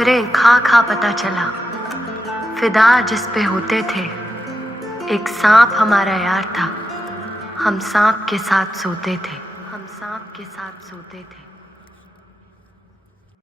ठोकरें खा खा पता चला, फिदा जिस पे होते थे। एक सांप हमारा यार था, हम सांप के साथ सोते थे, हम सांप के साथ सोते थे।